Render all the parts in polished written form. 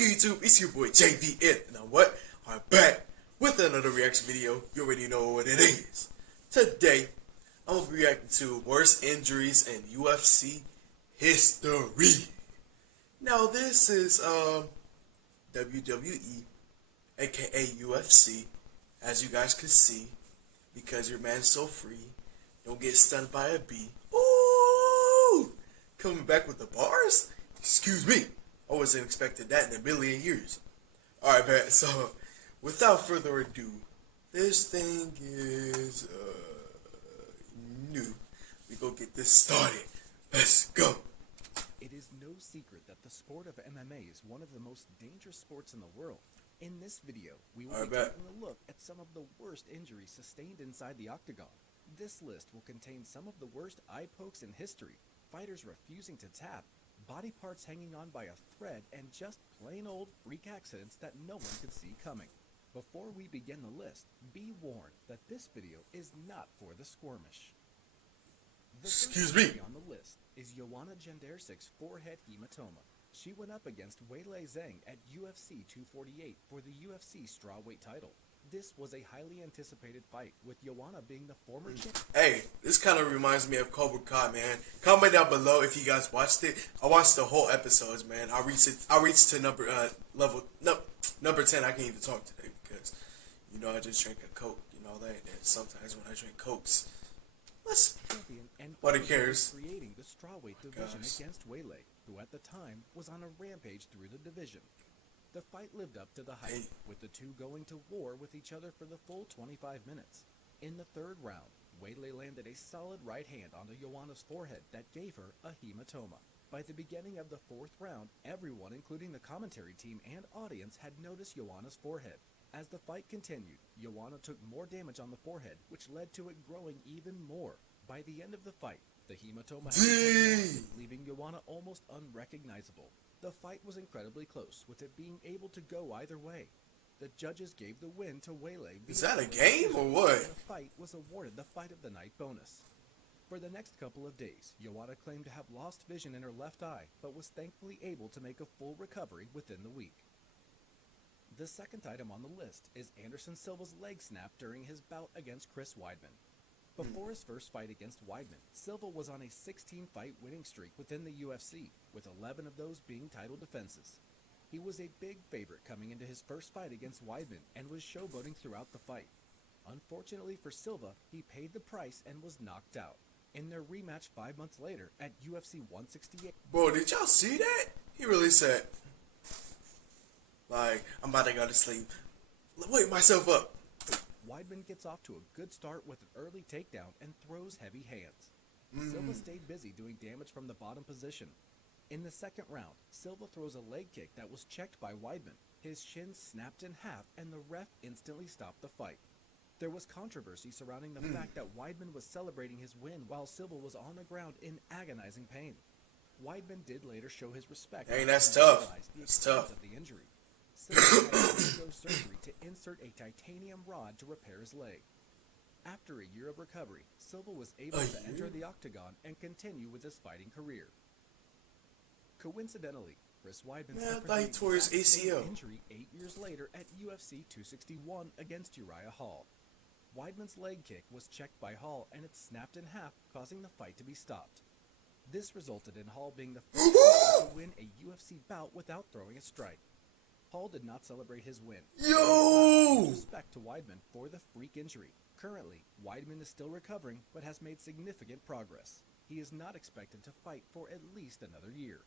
good YouTube? It's your boy J.V.N. And I'm back with another reaction video. You already know what it is. Today, I'm going to be reacting to worst injuries in UFC history. Now, this is WWE, aka UFC, as you guys can see, because your man's so free. Don't get stunned by a bee. Ooh! Coming back with the bars? Excuse me. I wasn't expecting that in a million years. Alright, man. So, without further ado, this thing is new. We go get this started. Let's go. It is no secret that the sport of MMA is one of the most dangerous sports in the world. In this video, we will be taking a look at some of the worst injuries sustained inside the octagon. This list will contain some of the worst eye pokes in history, fighters refusing to tap, body parts hanging on by a thread, and just plain old freak accidents that no one could see coming. Before we begin the list, be warned that this video is not for the squirmish. The Excuse first me. injury on the list is Joanna Jendersick's forehead hematoma. She went up against Weili Zhang at UFC 248 for the UFC strawweight title. This was a highly anticipated fight, with Joanna being the former champion. Hey, this kind of reminds me of Cobra Kai, man. Comment down below if you guys watched it. I watched the whole episodes, man. I reached to number 10. I can't even talk today because, I just drank a Coke, that. And sometimes when I drink Cokes, nobody cares. Creating the strawweight division against Weili, who at the time was on a rampage through the division. The fight lived up to the hype, with the two going to war with each other for the full 25 minutes. In the third round, Weili landed a solid right hand onto Joanna's forehead that gave her a hematoma. By the beginning of the fourth round, everyone, including the commentary team and audience, had noticed Joanna's forehead. As the fight continued, Joanna took more damage on the forehead, which led to it growing even more. By the end of the fight, the hematoma had become leaving Joanna almost unrecognizable. The fight was incredibly close, with it being able to go either way. The judges gave the win to Weili. Is that a game or what? The fight was awarded the Fight of the Night bonus. For the next couple of days, Joanna claimed to have lost vision in her left eye, but was thankfully able to make a full recovery within the week. The second item on the list is Anderson Silva's leg snap during his bout against Chris Weidman. Before his first fight against Weidman, Silva was on a 16-fight winning streak within the UFC, with 11 of those being title defenses. He was a big favorite coming into his first fight against Weidman and was showboating throughout the fight. Unfortunately for Silva, he paid the price and was knocked out. In their rematch 5 months later at UFC 168... Bro, did y'all see that? He really said, I'm about to go to sleep. Wake myself up. Weidman gets off to a good start with an early takedown and throws heavy hands. Silva stayed busy doing damage from the bottom position. In the second round, Silva throws a leg kick that was checked by Weidman. His shin snapped in half and the ref instantly stopped the fight. There was controversy surrounding the fact that Weidman was celebrating his win while Silva was on the ground in agonizing pain. Weidman did later show his respect. Hey, that's tough. That's tough. Of the injury. Silva had to undergo surgery to insert a titanium rod to repair his leg. After a year of recovery, Silva was able to enter the octagon and continue with his fighting career. Coincidentally, Chris Weidman suffered an exact same injury 8 years later at UFC 261 against Uriah Hall. Weidman's leg kick was checked by Hall and it snapped in half, causing the fight to be stopped. This resulted in Hall being the first to win a UFC bout without throwing a strike. Hall did not celebrate his win. Respect to Weidman for the freak injury. Currently, Weidman is still recovering, but has made significant progress. He is not expected to fight for at least another year.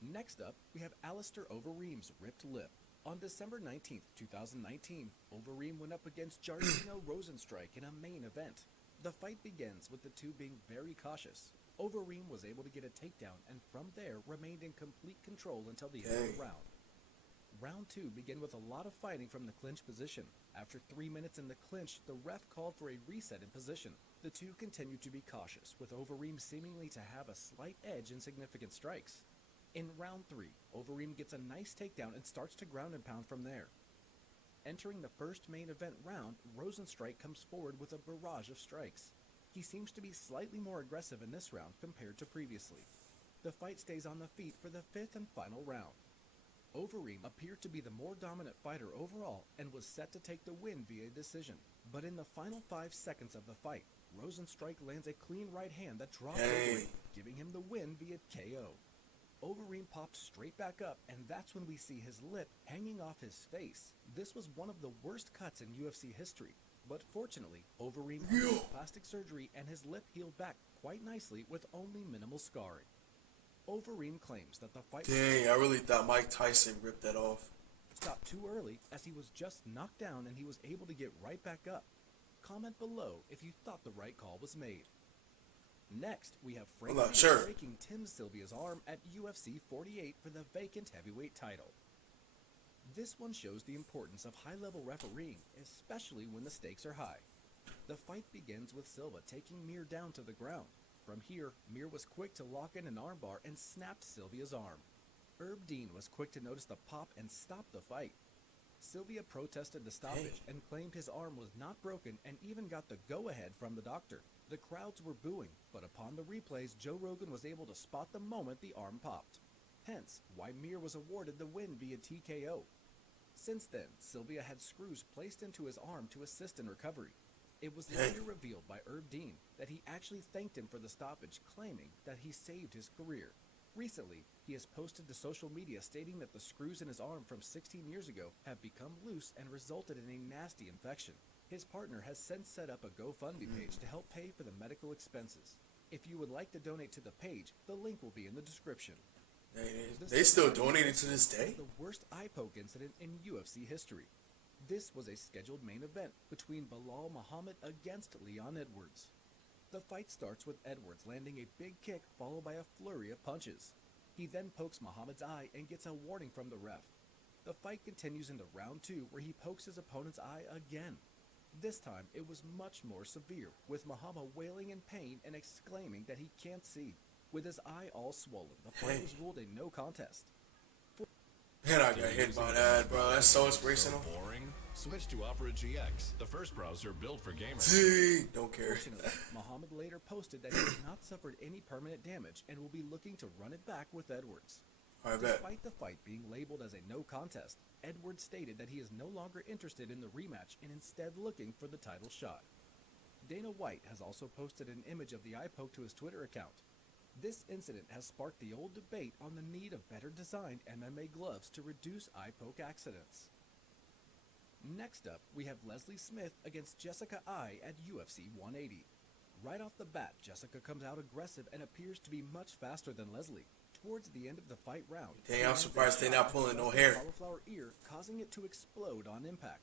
Next up, we have Aleister Overeem's ripped lip. On December 19, 2019, Overeem went up against Jairzinho Rozenstruik in a main event. The fight begins with the two being very cautious. Overeem was able to get a takedown and from there remained in complete control until the end of the round. Round 2 began with a lot of fighting from the clinch position. After 3 minutes in the clinch, the ref called for a reset in position. The two continued to be cautious, with Overeem seemingly to have a slight edge in significant strikes. In round 3, Overeem gets a nice takedown and starts to ground and pound from there. Entering the first main event round, Rozenstruik comes forward with a barrage of strikes. He seems to be slightly more aggressive in this round compared to previously. The fight stays on the feet for the fifth and final round. Overeem appeared to be the more dominant fighter overall and was set to take the win via decision. But in the final 5 seconds of the fight, Rosenstrike lands a clean right hand that drops Overeem, giving him the win via KO. Overeem popped straight back up, and that's when we see his lip hanging off his face. This was one of the worst cuts in UFC history, but fortunately, Overeem underwent plastic surgery and his lip healed back quite nicely with only minimal scarring. Overeem claims that the fight I really thought Mike Tyson ripped that off. stopped too early as he was just knocked down and he was able to get right back up. Comment below if you thought the right call was made. Next, we have Frankie breaking Tim Sylvia's arm at UFC 48 for the vacant heavyweight title. This one shows the importance of high-level refereeing, especially when the stakes are high. The fight begins with Silva taking Mir down to the ground. From here, Mir was quick to lock in an armbar and snapped Sylvia's arm. Herb Dean was quick to notice the pop and stop the fight. Sylvia protested the stoppage and claimed his arm was not broken and even got the go-ahead from the doctor. The crowds were booing, but upon the replays, Joe Rogan was able to spot the moment the arm popped. Hence, why Mir was awarded the win via TKO. Since then, Sylvia had screws placed into his arm to assist in recovery. It was later revealed by Herb Dean that he actually thanked him for the stoppage, claiming that he saved his career. Recently, he has posted to social media stating that the screws in his arm from 16 years ago have become loose and resulted in a nasty infection. His partner has since set up a GoFundMe page to help pay for the medical expenses. If you would like to donate to the page, the link will be in the description. They still donating to this day? The worst eye poke incident in UFC history. This was a scheduled main event between Bilal Muhammad against Leon Edwards. The fight starts with Edwards landing a big kick followed by a flurry of punches. He then pokes Muhammad's eye and gets a warning from the ref. The fight continues into round 2 where he pokes his opponent's eye again. This time it was much more severe, with Muhammad wailing in pain and exclaiming that he can't see. With his eye all swollen, the fight was ruled a no contest. And I got hit by that, bro. That's so inspirational. Boring? Switch to Opera GX, the first browser built for gamers. Don't care. Fortunately, Muhammad later posted that he has not suffered any permanent damage and will be looking to run it back with Edwards. Despite the fight being labeled as a no contest, Edwards stated that he is no longer interested in the rematch and instead looking for the title shot. Dana White has also posted an image of the eye poke to his Twitter account. This incident has sparked the old debate on the need of better designed MMA gloves to reduce eye poke accidents. Next up, we have Leslie Smith against Jessica Eye at UFC 180. Right off the bat, Jessica comes out aggressive and appears to be much faster than Leslie. Towards the end of the fight round, dang, I'm surprised they're not pulling no hair. Cauliflower ear, causing it to explode on impact.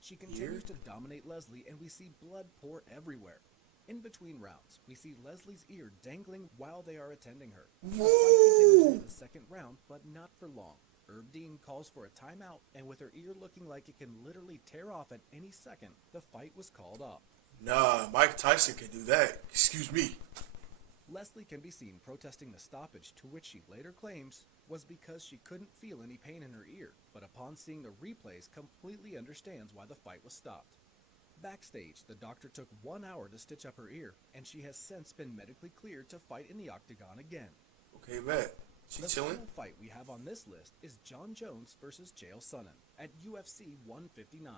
She continues to dominate Leslie, and we see blood pour everywhere. In between rounds, we see Leslie's ear dangling while they are attending her. The fight continues into the second round, but not for long. Herb Dean calls for a timeout, and with her ear looking like it can literally tear off at any second, the fight was called off. Nah, Mike Tyson can do that. Excuse me. Leslie can be seen protesting the stoppage, to which she later claims was because she couldn't feel any pain in her ear, but upon seeing the replays completely understands why the fight was stopped. Backstage, the doctor took 1 hour to stitch up her ear, and she has since been medically cleared to fight in the octagon again. Okay, bet. She The chilling? final fight we have on this list is Jon Jones versus Jail Sonnen at UFC 159.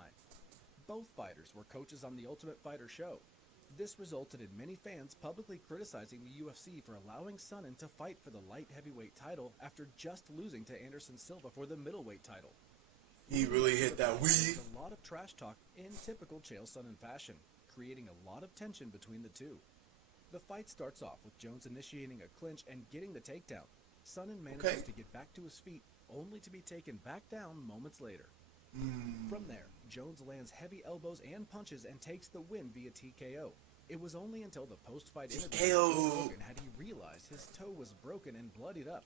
Both fighters were coaches on the Ultimate Fighter show. This resulted in many fans publicly criticizing the UFC for allowing Sonnen to fight for the light heavyweight title after just losing to Anderson Silva for the middleweight title. He really hit that weave. A lot of trash talk in typical Chael Sonnen fashion, creating a lot of tension between the two. The fight starts off with Jones initiating a clinch and getting the takedown. Sonnen manages to get back to his feet, only to be taken back down moments later. From there, Jones lands heavy elbows and punches and takes the win via TKO. It was only until the post-fight interview with Rogan had he realized his toe was broken and bloodied up.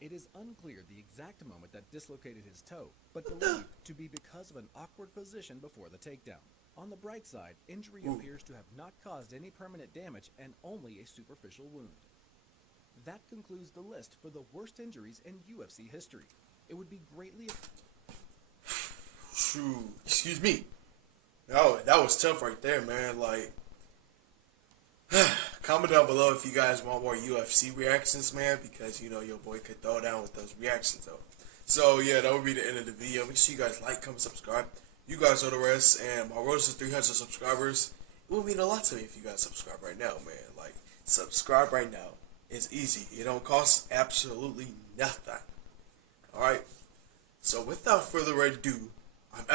It is unclear the exact moment that dislocated his toe, but believed to be because of an awkward position before the takedown. On the bright side, injury appears to have not caused any permanent damage and only a superficial wound. That concludes the list for the worst injuries in UFC history. It would be greatly... Shoot. Excuse me. That was tough right there, man. Like, kind Comment down below if you guys want more UFC reactions, man, because, you know, your boy could throw down with those reactions, though. So, yeah, that would be the end of the video. Make sure you guys like, comment, subscribe. You guys know the rest, and my road to 300 subscribers, it would mean a lot to me if you guys subscribe right now, man. Like, subscribe right now. It's easy. It don't cost absolutely nothing. Alright? So, without further ado, I'm out.